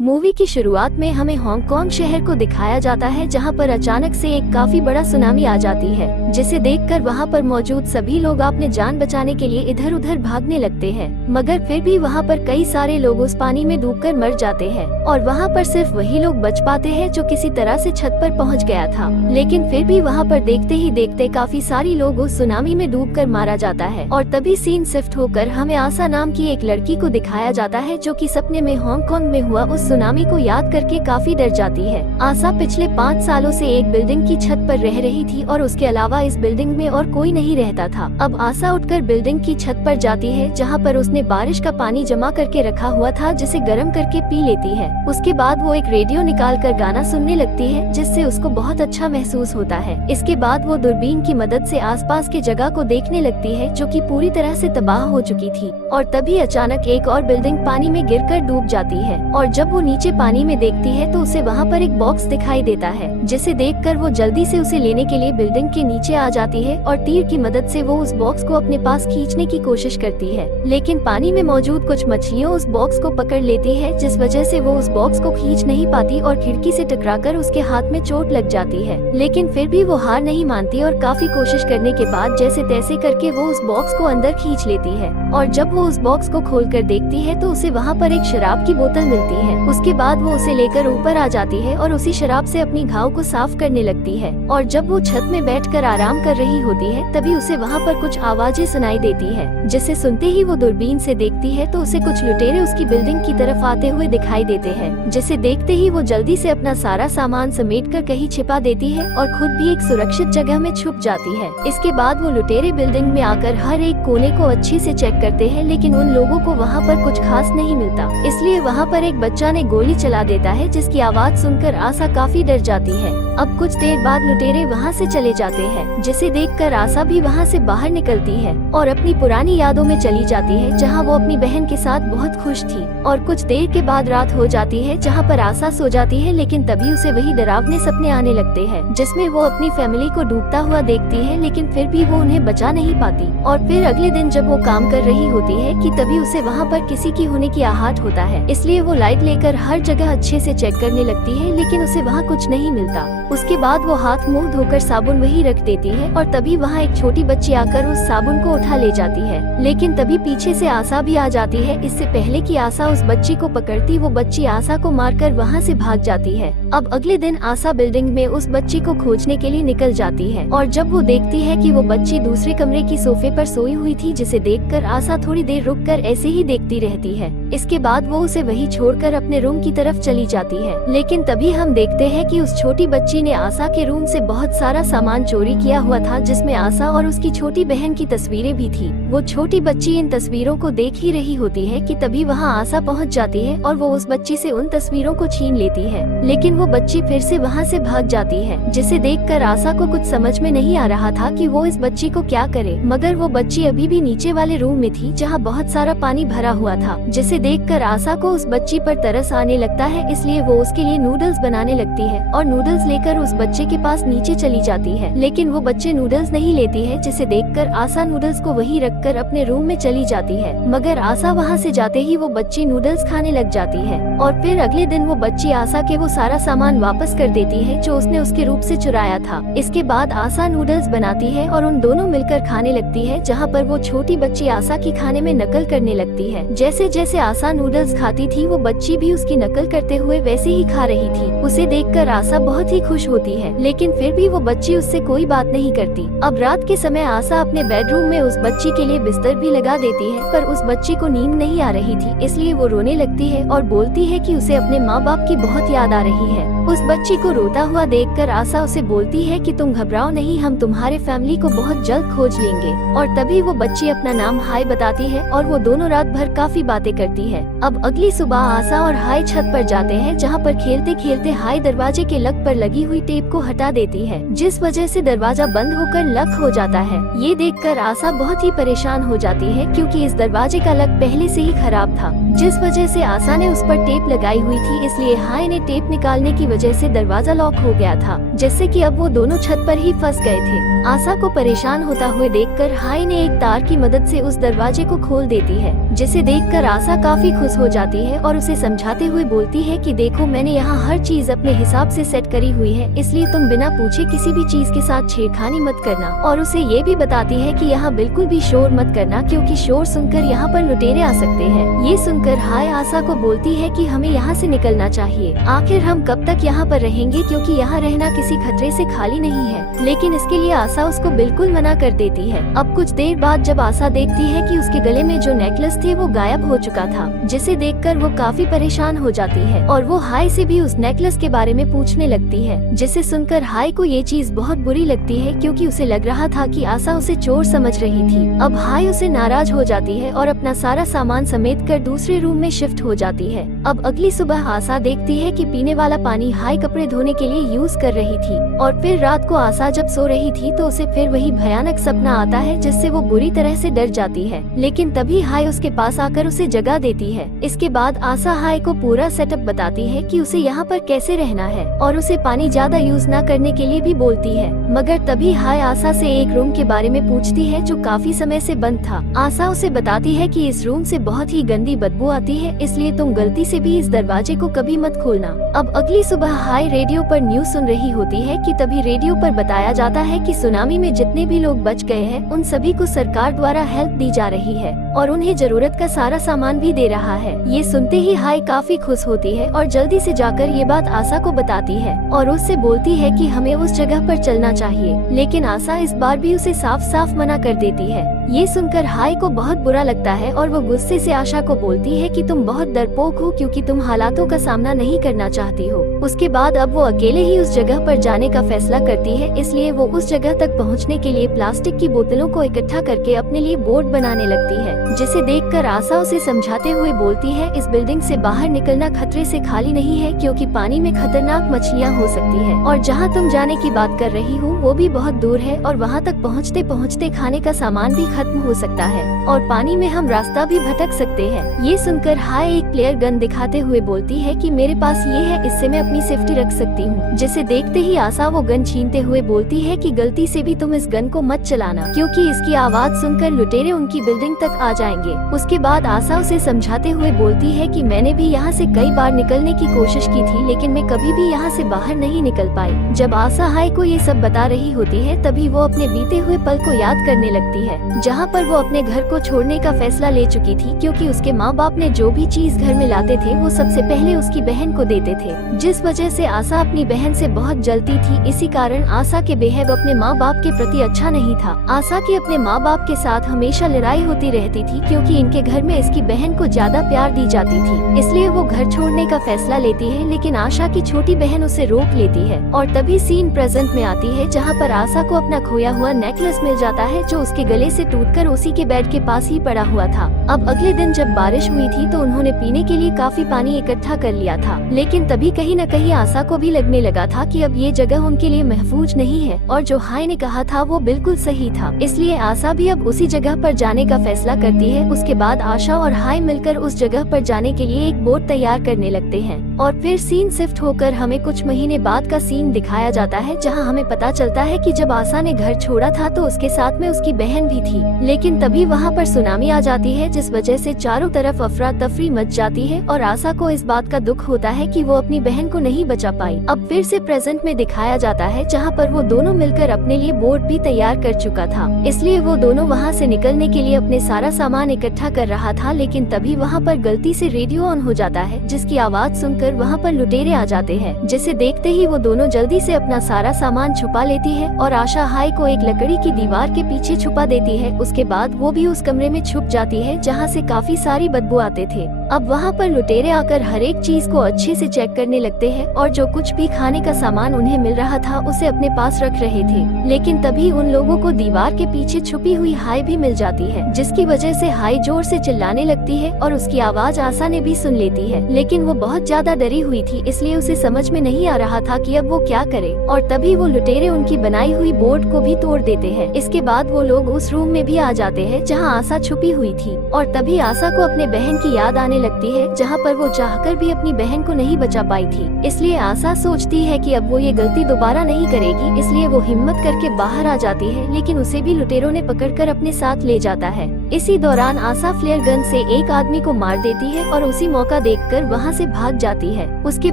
Movie की शुरुआत में हमें हांगकांग शहर को दिखाया जाता है, जहां पर अचानक से एक काफी बड़ा सुनामी आ जाती है, जिसे देखकर वहां पर मौजूद सभी लोग अपने जान बचाने के लिए इधर उधर भागने लगते हैं। मगर फिर भी वहां पर कई सारे लोग उस पानी में डूबकर मर जाते हैं और वहां पर सिर्फ वही लोग बच पाते हैं जो किसी तरह से छत पर पहुंच गया था। लेकिन फिर भी वहां पर देखते ही देखते काफी सारी लोग उस सुनामी में डूबकर मारा जाता है। और तभी सीन शिफ्ट होकर हमें आशा नाम की एक लड़की को दिखाया जाता है, जो कि सपने में हांगकांग में हुआ उस सुनामी को याद करके काफी डर जाती है। आशा पिछले 5 सालों से एक बिल्डिंग की छत पर रह रही थी और उसके अलावा इस बिल्डिंग में और कोई नहीं रहता था। अब आशा उठकर बिल्डिंग की छत पर जाती है, जहां पर उसने बारिश का पानी जमा करके रखा हुआ था, जिसे गर्म करके पी लेती है। उसके बाद वो एक रेडियो निकाल कर गाना सुनने लगती है, जिससे उसको बहुत अच्छा महसूस होता है। इसके बाद वो दूरबीन की मदद से आसपास की जगह को देखने लगती है, जो कि पूरी तरह से तबाह हो चुकी थी। और तभी अचानक एक और बिल्डिंग पानी में गिरकर डूब जाती है और जब वो नीचे पानी में देखती है तो उसे वहाँ पर एक बॉक्स दिखाई देता है, जिसे देखकर वो जल्दी से उसे लेने के लिए बिल्डिंग के नीचे आ जाती है और तीर की मदद से वो उस बॉक्स को अपने पास खींचने की कोशिश करती है। लेकिन पानी में मौजूद कुछ मछलियाँ उस बॉक्स को पकड़ लेती है, जिस वजह से वो उस बॉक्स को खींच नहीं पाती और खिड़की से टकराकर उसके हाथ में चोट लग जाती है। लेकिन फिर भी वो हार नहीं मानती और काफी कोशिश करने के बाद जैसे तैसे करके वो उस बॉक्स को अंदर खींच लेती है। और जब वो उस बॉक्स को खोलकर देखती है तो उसे वहाँ पर एक शराब की बोतल मिलती है। उसके बाद वो उसे लेकर ऊपर आ जाती है और उसी शराब से अपनी घाव को साफ करने लगती है। और जब वो छत में बैठकर आराम कर रही होती है, तभी उसे वहाँ पर कुछ आवाजें सुनाई देती है, जिसे सुनते ही वो दूरबीन से देखती है तो उसे कुछ लुटेरे उसकी बिल्डिंग की तरफ आते हुए दिखाई देते हैं। जिसे देखते ही वो जल्दी से अपना सारा सामान समेटकर कहीं छिपा देती है और खुद भी एक सुरक्षित जगह में छुप जाती है। इसके बाद वो लुटेरे बिल्डिंग में आकर हर एक कोने को अच्छे से चेक करते हैं, लेकिन उन लोगों को वहाँ पर कुछ खास नहीं मिलता। इसलिए वहाँ पर एक बच्चा ने गोली चला देता है, जिसकी आवाज सुनकर आशा काफी डर जाती है। अब कुछ देर बाद लुटेरे वहाँ से चले जाते हैं, जिसे देखकर आशा भी वहाँ से बाहर निकलती है और अपनी पुरानी यादों में चली जाती है, जहाँ वो अपनी बहन के साथ बहुत खुश थी। और कुछ देर के बाद रात हो जाती है, जहाँ पर आशा सो जाती है, लेकिन तभी उसे वही डरावने सपने आने लगते हैं, जिसमें वो अपनी फैमिली को डूबता हुआ देखती है, लेकिन फिर भी वो उन्हें बचा नहीं पाती। और फिर अगले दिन जब वो काम कर रही होती है कि तभी उसे वहाँ पर किसी की होने की आहट होता है। इसलिए वो लाइट लेकर हर जगह अच्छे से चेक करने लगती है, लेकिन उसे वहाँ कुछ नहीं मिलता। उसके बाद वो हाथ मुंह धोकर साबुन वहीं रख देती है और तभी वहाँ एक छोटी बच्ची आकर उस साबुन को उठा ले जाती है। लेकिन तभी पीछे से आशा भी आ जाती है। इससे पहले कि आशा उस बच्ची को पकड़ती, वो बच्ची आशा को मारकर वहाँ से भाग जाती है। अब अगले दिन आशा बिल्डिंग में उस बच्ची को खोजने के लिए निकल जाती है और जब वो देखती है कि वो बच्ची दूसरे कमरे की सोफे पर सोई हुई थी, जिसे देखकर आशा थोड़ी देर रुककर ऐसे ही देखती रहती है। इसके बाद वो उसे वहीं छोड़कर अपने रूम की तरफ चली जाती है। लेकिन तभी हम देखते हैं कि उस छोटी बच्ची ने आशा के रूम से बहुत सारा सामान चोरी किया हुआ था, जिसमें आशा और उसकी छोटी बहन की तस्वीरें भी थी। वो छोटी बच्ची इन तस्वीरों को देख ही रही होती है कि तभी वहाँ आशा पहुँच जाती है और वो उस बच्ची से उन तस्वीरों को छीन लेती है। लेकिन वो बच्ची फिर से वहाँ से भाग जाती है, जिसे देखकर आशा को कुछ समझ में नहीं आ रहा था कि वो इस बच्ची को क्या करे। मगर वो बच्ची अभी भी नीचे वाले रूम में थी, जहाँ बहुत सारा पानी भरा हुआ था, जिसे देखकर आशा को उस बच्ची पर तरस आने लगता है। इसलिए वो उसके लिए नूडल्स बनाने लगती है और नूडल्स लेकर उस बच्चे के पास नीचे चली जाती है। लेकिन वो बच्चे नूडल्स नहीं लेती है, जिसे देखकर आशा नूडल्स को वहीं रखकर अपने रूम में चली जाती है। मगर आशा वहाँ से जाते ही वो बच्ची नूडल्स खाने लग जाती है और फिर अगले दिन वो बच्ची आशा के वो सारा सामान वापस कर देती है, जो उसने उसके रूप से चुराया था। इसके बाद आशा नूडल्स बनाती है और उन दोनों मिलकर खाने लगती है, जहाँ पर वो छोटी बच्ची आशा की खाने में नकल करने लगती है। जैसे जैसे आशा नूडल्स खाती थी, वो बच्ची भी उसकी नकल करते हुए वैसे ही खा रही थी। उसे देखकर आशा बहुत ही खुश होती है, लेकिन फिर भी वो बच्ची उससे कोई बात नहीं करती। अब रात के समय आशा अपने बेडरूम में उस बच्ची के लिए बिस्तर भी लगा देती है, पर उस बच्ची को नींद नहीं आ रही थी, इसलिए वो रोने लगती है और बोलती है कि उसे अपने माँ बाप की बहुत याद आ रही है। उस बच्ची को रोता हुआ देखकर आशा उसे बोलती है कि तुम घबराओ नहीं, हम तुम्हारे फैमिली को बहुत जल्द खोज लेंगे। और तभी वो बच्ची अपना नाम हाय बताती है और वो दोनों रात भर काफी बातें करती है। अब अगली सुबह आशा और हाय छत पर जाते हैं, जहाँ पर खेलते खेलते हाय दरवाजे के लक पर लगी हुई टेप को हटा देती है, जिस वजह से दरवाजा बंद होकर लक हो जाता है। ये देखकर आशा बहुत ही परेशान हो जाती है, क्योंकि इस दरवाजे का लक पहले से ही खराब था। जिस वजह से आशा ने उस पर टेप लगाई हुई थी, इसलिए हाय ने टेप निकालने की वजह से दरवाजा लॉक हो गया था, जिससे कि अब वो दोनों छत पर ही फंस गए थे। आशा को परेशान होता हुए देखकर हाय ने एक तार की मदद से उस दरवाजे को खोल देती है, जिसे देखकर आशा काफी खुश हो जाती है और उसे समझाते हुए बोलती है कि देखो मैंने यहाँ हर चीज अपने हिसाब से सेट करी हुई है, इसलिए तुम बिना पूछे किसी भी चीज के साथ छेड़खानी मत करना। और उसे ये भी बताती है कि यहाँ बिल्कुल भी शोर मत करना, क्योंकि शोर सुनकर यहाँ पर लुटेरे आ सकते हैं। ये सुनकर हाय आशा को बोलती है कि हमें यहाँ से निकलना चाहिए, आखिर हम कब तक यहाँ पर रहेंगे, क्योंकि यहाँ रहना किसी खतरे से खाली नहीं है। लेकिन इसके लिए आशा उसको बिल्कुल मना कर देती है। अब कुछ देर बाद जब आशा देखती है कि उसके गले में जो नेकलेस थे वो गायब हो चुका था, जिसे देखकर वो काफी परेशान हो जाती है और वो हाय से भी उस नेकलेस के बारे में पूछने लगती है, जिसे सुनकर हाय को ये चीज बहुत बुरी लगती है, क्योंकि उसे लग रहा था कि आशा उसे चोर समझ रही थी। अब हाय उसे नाराज हो जाती है और अपना सारा सामान समेट कर दूसरे रूम में शिफ्ट हो जाती है। अब अगली सुबह आशा देखती है कि पीने वाला पानी हाय कपड़े धोने के लिए यूज कर रही थी, और फिर रात को आशा जब सो रही थी तो उसे फिर वही भयानक सपना आता है, जिससे वो बुरी तरह से डर जाती है। लेकिन तभी हाय उसके पास आकर उसे जगा देती है। इसके बाद आशा हाय को पूरा सेटअप बताती है कि उसे यहाँ पर कैसे रहना है, और उसे पानी ज्यादा यूज न करने के लिए भी बोलती है। मगर तभी हाय आशा से एक रूम के बारे में पूछती है जो काफी समय से बंद था। आशा उसे बताती है कि इस रूम से बहुत ही गंदी बदबू आती है, इसलिए तुम गलती से भी इस दरवाजे को कभी मत खोलना। अब अगली सुबह हाय रेडियो पर न्यूज सुन रही होती है कि तभी रेडियो पर बताया जाता है कि सुनामी में जितने भी लोग बच गए हैं उन सभी को सरकार द्वारा हेल्प दी जा रही है और उन्हें जरूरत का सारा सामान भी दे रहा है। ये सुनते ही हाय काफी खुश होती है और जल्दी से जाकर ये बात आशा को बताती है और उससे बोलती है कि हमें उस जगह पर चलना चाहिए। लेकिन आशा इस बार भी उसे साफ साफ मना कर देती है। ये सुनकर हाय को बहुत बुरा लगता है और वो गुस्से से आशा को बोलती है कि तुम बहुत डरपोक हो, क्योंकि तुम हालातों का सामना नहीं करना चाहती हो। उसके बाद अब वो अकेले ही उस जगह पर जाने का फैसला करती है, इसलिए वो उस जगह तक पहुंचने के लिए प्लास्टिक की बोतलों को इकट्ठा करके अपने लिए बोट बनाने लगती है, जिसे देखकर आशा उसे समझाते हुए बोलती है इस बिल्डिंग से बाहर निकलना खतरे से खाली नहीं है, क्योंकि पानी में खतरनाक मछलियाँ हो सकती है और जहाँ तुम जाने की बात कर रही हो वो भी बहुत दूर है और वहाँ तक पहुँचते पहुँचते खाने का सामान भी खत्म हो सकता है और पानी में हम रास्ता भी भटक सकते हैं। ये सुनकर हाय एक प्लेयर गन दिखाते हुए बोलती है कि मेरे पास ये है, इससे मैं अपनी सेफ्टी रख सकती हूँ। जिसे देखते ही आशा वो गन छीनते हुए बोलती है कि गलती से भी तुम इस गन को मत चलाना, क्योंकि इसकी आवाज सुनकर लुटेरे उनकी बिल्डिंग तक आ जाएंगे। उसके बाद आशा उसे समझाते हुए बोलती है कि मैंने भी यहाँ से कई बार निकलने की कोशिश की थी, लेकिन मैं कभी भी यहाँ से बाहर नहीं निकल पाई। जब आशा हाय को ये सब बता रही होती है तभी वो अपने बीते हुए पल को याद करने लगती है, जहाँ पर वो अपने घर को छोड़ने का फैसला ले चुकी थी, क्योंकि उसके माँ बाप ने जो भी चीज घर में लाते थे वो सबसे पहले उसकी बहन को देते थे, जिस वजह से आशा अपनी बहन से बहुत जलती थी। इसी कारण आशा के बिहेव अपने माँ बाप के प्रति अच्छा नहीं था। आशा की अपने माँ बाप के साथ हमेशा लड़ाई होती रहती थी, क्योंकि इनके घर में इसकी बहन को ज्यादा प्यार दी जाती थी, इसलिए वो घर छोड़ने का फैसला लेती है। लेकिन आशा की छोटी बहन उसे रोक लेती है और तभी सीन प्रेजेंट में आती है, जहाँ पर आशा को अपना खोया हुआ नेकलेस मिल जाता है, जो उसके गले से टूटकर उसी के बेड के पास ही पड़ा हुआ था। अब अगले दिन जब बारिश हुई थी तो उन्होंने पीने के लिए काफी पानी इकट्ठा कर लिया था, लेकिन तभी कहीं न कहीं आशा को भी लगने लगा था कि अब ये जगह उनके लिए महफूज नहीं है और जो हाय ने कहा था वो बिल्कुल सही था। इसलिए आशा भी अब उसी जगह पर जाने का फैसला करती है। उसके बाद आशा और हाय मिलकर उस जगह पर जाने के लिए एक बोट तैयार करने लगते हैं और फिर सीन शिफ्ट होकर हमें कुछ महीने बाद का सीन दिखाया जाता है, जहाँ हमें पता चलता है कि जब आशा ने घर छोड़ा था तो उसके साथ में उसकी बहन भी थी, लेकिन तभी वहाँ पर सुनामी आ जाती है, जिस वजह से चारों तरफ अफरा तफरी मच जाती है और आशा को इस बात का दुख होता है कि वो अपनी बहन को नहीं बचा पाई। अब फिर से प्रेजेंट में दिखाया जाता है, जहाँ पर वो दोनों मिलकर अपने लिए बोट भी तैयार कर चुका था, इसलिए वो दोनों वहाँ से निकलने के लिए अपने सारा सामान इकट्ठा कर रहा था। लेकिन तभी वहाँ पर गलती से रेडियो ऑन हो जाता है, जिसकी आवाज सुनकर वहाँ पर लुटेरे आ जाते हैं, जिसे देखते ही वो दोनों जल्दी से अपना सारा सामान छुपा लेती है और आशा हाय को एक लकड़ी की दीवार के पीछे छुपा देती है। उसके बाद वो भी उस कमरे में छुप जाती है जहाँ से काफी सारी बदबू आते थे। अब वहाँ पर लुटेरे आकर हर एक चीज को अच्छे से चेक करने लगते हैं और जो कुछ भी खाने का सामान उन्हें मिल रहा था उसे अपने पास रख रहे थे। लेकिन तभी उन लोगों को दीवार के पीछे छुपी हुई हाय भी मिल जाती है, जिसकी वजह से हाय जोर से चिल्लाने लगती है और उसकी आवाज आशा ने भी सुन लेती है। लेकिन वो बहुत ज्यादा डरी हुई थी, इसलिए उसे समझ में नहीं आ रहा था कि अब वो क्या करे और तभी वो लुटेरे उनकी बनाई हुई बोट को भी तोड़ देते हैं। इसके बाद वो लोग उस रूम में भी आ जाते हैं जहाँ आशा छुपी हुई थी और तभी आशा को अपने बहन की याद आने होने लगती है जहाँ पर वो चाहकर भी अपनी बहन को नहीं बचा पाई थी। इसलिए आशा सोचती है कि अब वो ये गलती दोबारा नहीं करेगी, इसलिए वो हिम्मत करके बाहर आ जाती है, लेकिन उसे भी लुटेरों ने पकड़कर अपने साथ ले जाता है। इसी दौरान आशा फ्लेयर गन से एक आदमी को मार देती है और उसी मौका देखकर वहाँ से भाग जाती है। उसके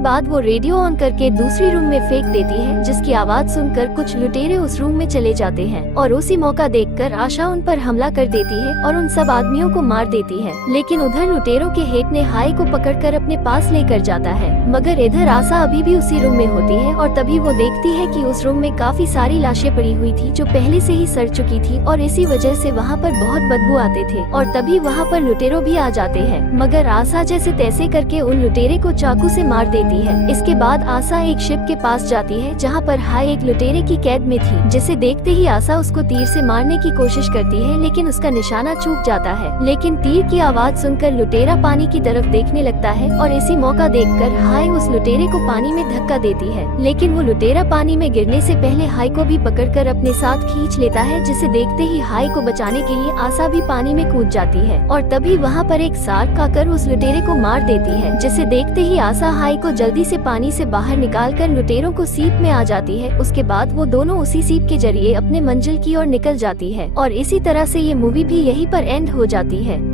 बाद वो रेडियो ऑन करके दूसरी रूम में फेंक देती है, जिसकी आवाज सुनकर कुछ लुटेरे उस रूम में चले जाते हैं और उसी मौका देखकर आशा उन पर हमला कर देती है और उन सब आदमियों को मार देती है। लेकिन उधर लुटेरों के हेड ने हाई को पकड़कर अपने पास लेकर जाता है, मगर इधर आशा अभी भी उसी रूम में होती है और तभी वो देखती है कि उस रूम में काफी सारी लाशें पड़ी हुई थी जो पहले से ही सड़ चुकी थी और इसी वजह से वहाँ पर बहुत बदबू आते थे। और तभी वहाँ पर लुटेरों भी आ जाते हैं, मगर आशा जैसे तैसे करके उन लुटेरे को चाकू से मार देती है। इसके बाद आशा एक शिप के पास जाती है जहाँ पर हाई एक लुटेरे की कैद में थी, जिसे देखते ही आशा उसको तीर से मारने की कोशिश करती है, लेकिन उसका निशाना चूक जाता है। लेकिन तीर की आवाज सुनकर लुटेरा पानी की तरफ देखने लगता है और इसी मौका देखकर हाई उस लुटेरे को पानी में धक्का देती है, लेकिन वो लुटेरा पानी में गिरने से पहले हाई को भी पकड़कर अपने साथ खींच लेता है, जिसे देखते ही हाई को बचाने के लिए आशा भी पानी में कूद जाती है और तभी वहाँ पर एक शार्क आकर उस लुटेरे को मार देती है, जिसे देखते ही आशा हाई को जल्दी से पानी से बाहर निकालकर लुटेरों को सीप में आ जाती है। उसके बाद वो दोनों उसी सीप के जरिए अपने मंजिल की ओर निकल जाती है और इसी तरह से ये मूवी भी यहीं पर एंड हो जाती है।